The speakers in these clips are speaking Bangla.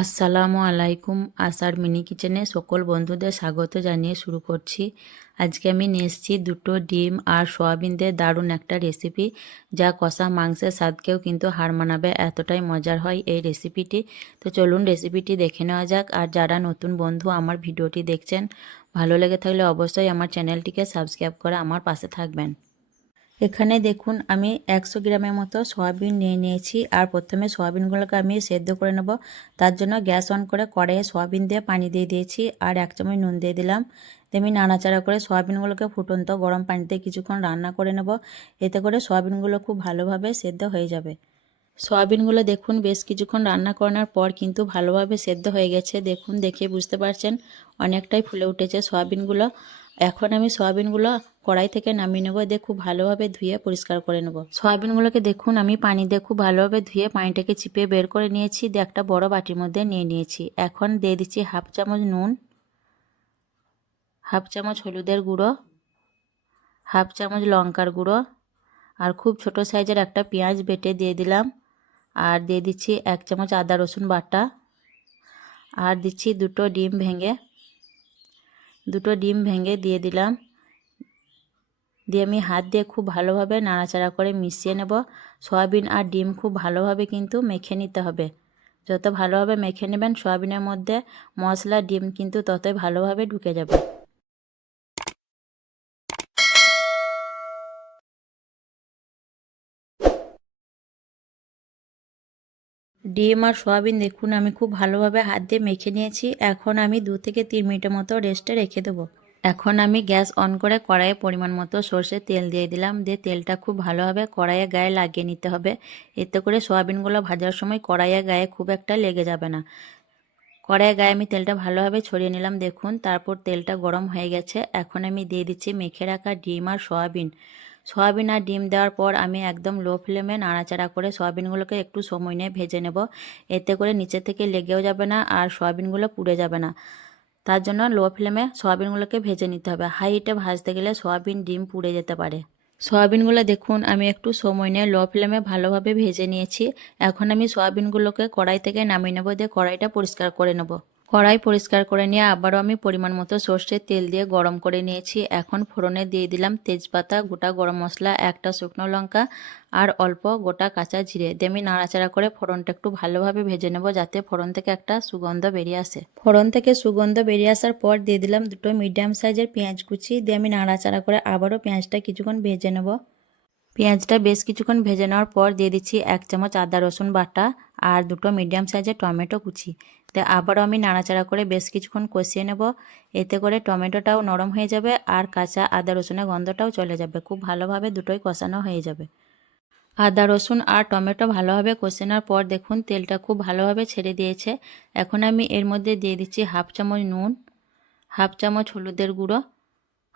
আসসালামু আলাইকুম। আশার মিনি কিচেনে সকল বন্ধুদের স্বাগত জানিয়ে শুরু করছি। আজকে আমি নিয়ে এসেছি দুটো ডিম আর সয়াবিন দিয়ে দারুণ একটা রেসিপি, যা কষা মাংসের স্বাদকেও কিন্তু হার মানাবে, এতটাই মজার হয় এই রেসিপিটি। তো চলুন রেসিপিটি দেখে নেওয়া যাক। আর যারা নতুন বন্ধু আমার ভিডিওটি দেখছেন, ভালো লেগে থাকলে অবশ্যই আমার চ্যানেলটিকে সাবস্ক্রাইব করে আমার পাশে থাকবেন। এখানে দেখুন আমি 100 গ্রামের মতো সয়াবিন নিয়ে নিয়েছি। আর প্রথমে সয়াবিনগুলোকে আমি সেদ্ধ করে নেব। তার জন্য গ্যাস অন করে কড়াইয়ে সয়াবিন দিয়ে পানি দিয়ে দিয়েছি আর 1 চামচ নুন দিয়ে দিলাম। আমি নাড়াচাড়া করে সয়াবিনগুলোকে ফুটন্ত গরম পানিতে কিছুক্ষণ রান্না করে নেব। এতে করে সয়াবিনগুলো খুব ভালোভাবে সেদ্ধ হয়ে যাবে। সয়াবিনগুলো দেখুন বেশ কিছুক্ষণ রান্না করানোর পর কিন্তু ভালোভাবে সেদ্ধ হয়ে গেছে। দেখুন, দেখে বুঝতে পারছেন অনেকটাই ফুলে উঠেছে সয়াবিনগুলো। এখন আমি সয়াবিনগুলো কড়াই থেকে নামিয়ে নেবো। দিয়ে খুব ভালোভাবে ধুয়ে পরিষ্কার করে নেব। সয়াবিনগুলোকে দেখুন আমি পানি দিয়ে খুব ভালোভাবে ধুয়ে পানিটাকে চিপিয়ে বের করে নিয়েছি। দিয়ে একটা বড় বাটির মধ্যে নিয়ে নিয়েছি। এখন দিয়ে দিচ্ছি 1/2 চামচ নুন, 1/2 চামচ হলুদের গুঁড়ো, 1/2 চামচ লঙ্কার গুঁড়ো, আর খুব ছোট সাইজের একটা পেঁয়াজ বেটে দিয়ে দিলাম। আর দিয়ে দিচ্ছি 1 চামচ আদা রসুন বাটা। আর দিচ্ছি দুটো ডিম ভেঙে দিয়ে দিলাম। দিয়ে আমি হাত দিয়ে খুব ভালোভাবে নাড়াচাড়া করে মিশিয়ে নেব। সয়াবিন আর ডিম খুব ভালোভাবে কিন্তু মেখে নিতে হবে। যত ভালোভাবে মেখে নেবেন সয়াবিনের মধ্যে মশলা, ডিম কিন্তু ততই ভালোভাবে ঢুকে যাবে। ডিম আর সয়াবিন দেখুন আমি খুব ভালোভাবে হাত দিয়ে মেখে নিয়েছি। এখন আমি 2 থেকে 3 মিনিটের মতো রেস্টে রেখে দেবো। এখন আমি গ্যাস অন করে কড়াইয়ে পরিমাণ মতো সর্ষের তেল দিয়ে দিলাম। দিয়ে তেলটা খুব ভালোভাবে কড়াইয়ের গায়ে লাগিয়ে নিতে হবে। এতে করে সয়াবিনগুলো ভাজার সময় কড়াইয়ের গায়ে খুব একটা লেগে যাবে না। কড়াইয়ের গায়ে আমি তেলটা ভালোভাবে ছড়িয়ে নিলাম। দেখুন, তারপর তেলটা গরম হয়ে গেছে। এখন আমি দিয়ে দিচ্ছি মেখে রাখা ডিম আর সয়াবিন আর ডিম দেওয়ার পর আমি একদম লো ফ্লেমে নাড়াচাড়া করে সয়াবিনগুলোকে একটু সময় নিয়ে ভেজে নেব। এতে করে নিচে থেকে লেগেও যাবে না আর সয়াবিনগুলো পুড়ে যাবে না। তার জন্য লো ফ্লেমে সয়াবিনগুলোকে ভেজে নিতে হবে। হাই হিটে ভাজতে গেলে সয়াবিন, ডিম পুড়ে যেতে পারে। সয়াবিনগুলো দেখুন আমি একটু সময় নিয়ে লো ফ্লেমে ভালোভাবে ভেজে নিয়েছি। এখন আমি সয়াবিনগুলোকে কড়াই থেকে নামিয়ে নেব। দিয়ে কড়াইটা পরিষ্কার করে নেব। কড়াই পরিষ্কার করে নিয়ে আবারও আমি পরিমাণ মতো সর্ষের তেল দিয়ে গরম করে নিয়েছি। এখন ফোড়নে দিয়ে দিলাম তেজপাতা, গোটা গরম মশলা, একটা শুকনো লঙ্কা আর অল্প গোটা কাঁচা জিরে। দিয়ে আমি নাড়াচাড়া করে ফোড়নটা একটু ভালোভাবে ভেজে নেব, যাতে ফোড়ন থেকে একটা সুগন্ধ বেরিয়ে আসে। ফোড়ন থেকে সুগন্ধ বেরিয়ে আসার পর দিয়ে দিলাম দুটো মিডিয়াম সাইজের পেঁয়াজ কুচি। দিয়ে আমি নাড়াচাড়া করে আবারও পেঁয়াজটা কিছুক্ষণ ভেজে নেব। পেঁয়াজটা বেশ কিছুক্ষণ ভেজে নেওয়ার পর দিয়ে দিচ্ছি 1 চামচ আদা রসুন বাটা আর দুটো মিডিয়াম সাইজের টমেটো কুচি। তো আবারও আমি নাড়াচাড়া করে বেশ কিছুক্ষণ কষিয়ে নেব। এতে করে টমেটোটাও নরম হয়ে যাবে আর কাঁচা আদা রসুনের গন্ধটাও চলে যাবে। খুব ভালোভাবে দুটোই কষানো হয়ে যাবে। আদা রসুন আর টমেটো ভালোভাবে কষানোর পর দেখুন তেলটা খুব ভালোভাবে ছেড়ে দিয়েছে। এখন আমি এর মধ্যে দিয়ে দিচ্ছি 1/2 চামচ নুন, 1/2 চামচ হলুদের গুঁড়ো,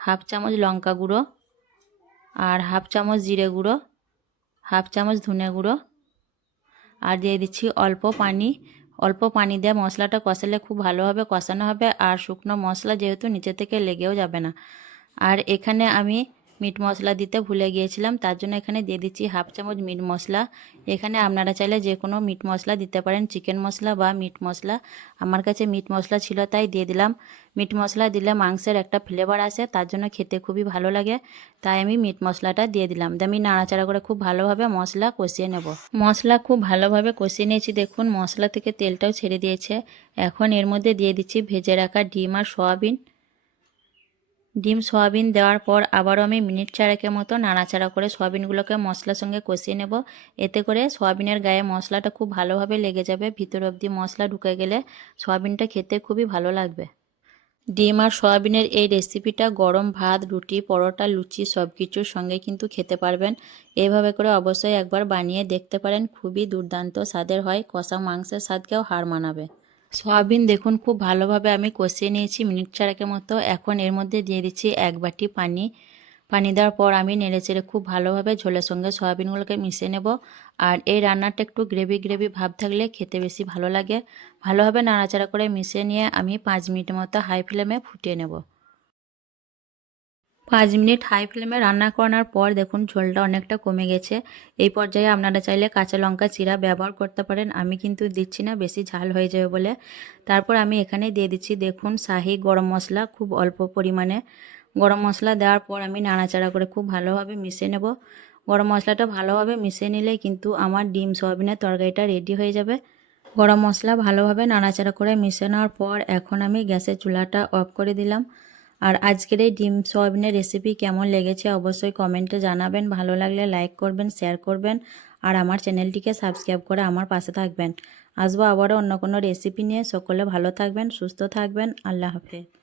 1/2 চামচ লঙ্কা গুঁড়ো আর 1/2 চামচ জিরে গুঁড়ো, 1/2 চামচ ধনে গুঁড়ো। আর দিয়ে দিচ্ছি অল্প পানি দিয়ে মশলাটা কষালে খুব ভালোভাবে কষানো হবে। আর শুকনো মশলা যেহেতু নিচে থেকে লেগেও যাবে না। আর এখানে আমি মিট মশলা দিতে ভুলে গিয়েছিলাম, তার জন্য এখানে দিয়ে দিচ্ছি 1/2 চামচ মিট মশলা। এখানে আপনারা চাইলে যে কোনো মিট মশলা দিতে পারেন, চিকেন মশলা বা মিট মশলা। আমার কাছে মিট মশলা ছিল তাই দিয়ে দিলাম। মিট মশলা দিলে মাংসের একটা ফ্লেভার আসে, তার জন্য খেতে খুবই ভালো লাগে, তাই আমি মিট মশলাটা দিয়ে দিলাম। দিয়ে আমি নাড়াচাড়া করে খুব ভালোভাবে মশলা কষিয়ে নেব। মশলা খুব ভালোভাবে কষিয়ে নিয়েছি। দেখুন মশলা থেকে তেলটাও ছেড়ে দিয়েছে। এখন এর মধ্যে দিয়ে দিচ্ছি ভেজে রাখা ডিম আর সয়াবিন দেওয়ার পর আবারও আমি মিনিট 4 মতো নাড়াচাড়া করে সয়াবিনগুলোকে মশলার সঙ্গে কষিয়ে নেব। এতে করে সয়াবিনের গায়ে মশলাটা খুব ভালোভাবে লেগে যাবে। ভিতর অবধি মশলা ঢুকে গেলে সয়াবিনটা খেতে খুবই ভালো লাগবে। ডিম আর সয়াবিনের এই রেসিপিটা গরম ভাত, রুটি, পরোটা, লুচি সব কিছুর সঙ্গে কিন্তু খেতে পারবেন। এইভাবে করে অবশ্যই একবার বানিয়ে দেখতে পারেন। খুবই দুর্দান্ত স্বাদের হয়, কষা মাংসের স্বাদকেও হার মানাবে। সয়াবিন দেখুন খুব ভালোভাবে আমি কষিয়ে নিয়েছি মিনিট 4 মতো। এখন এর মধ্যে দিয়ে দিচ্ছি 1 বাটি পানি। পানি দেওয়ার পর আমি নেড়েচেড়ে খুব ভালোভাবে ঝোলের সঙ্গে সয়াবিনগুলোকে মিশিয়ে নেব। আর এই রান্নাটা একটু গ্রেভি ভাব থাকলে খেতে বেশি ভালো লাগে। ভালোভাবে নাড়াচাড়া করে মিশিয়ে নিয়ে আমি 5 মিনিট মতো হাই ফ্লেমে ফুটিয়ে নেব। 5 মিনিট হাই ফ্লেমে রান্না করানোর পর দেখুন ঝোলটা অনেকটা কমে গেছে। এই পর্যায়ে আপনারা চাইলে কাঁচা লঙ্কা চিরা ব্যবহার করতে পারেন, আমি কিন্তু দিচ্ছি না, বেশি ঝাল হয়ে যাবে বলে। তারপর আমি এখানে দিয়ে দিচ্ছি দেখুন শাহি গরম মশলা, খুব অল্প পরিমাণে গরম মশলা দেওয়ার পর আমি নাড়াচাড়া করে খুব ভালোভাবে মিশিয়ে নেব। গরম মশলাটা ভালোভাবে মিশিয়ে নিলেই কিন্তু আমার ডিম সয়াবিনের তরকারিটা রেডি হয়ে যাবে। গরম মশলা ভালোভাবে নাড়াচাড়া করে মিশিয়ে নেওয়ার পর এখন আমি গ্যাসের চুলাটা অফ করে দিলাম। আর আজকের এই ডিম সয়াবিনের রেসিপি কেমন লেগেছে অবশ্যই কমেন্টে জানাবেন। ভালো লাগলে লাইক করবেন, শেয়ার করবেন আর আমার চ্যানেলটিকে সাবস্ক্রাইব করে আমার পাশে থাকবেন। আসবো আবারও অন্য কোনো রেসিপি নিয়ে। সকলে ভালো থাকবেন, সুস্থ থাকবেন। আল্লাহ হাফেজ।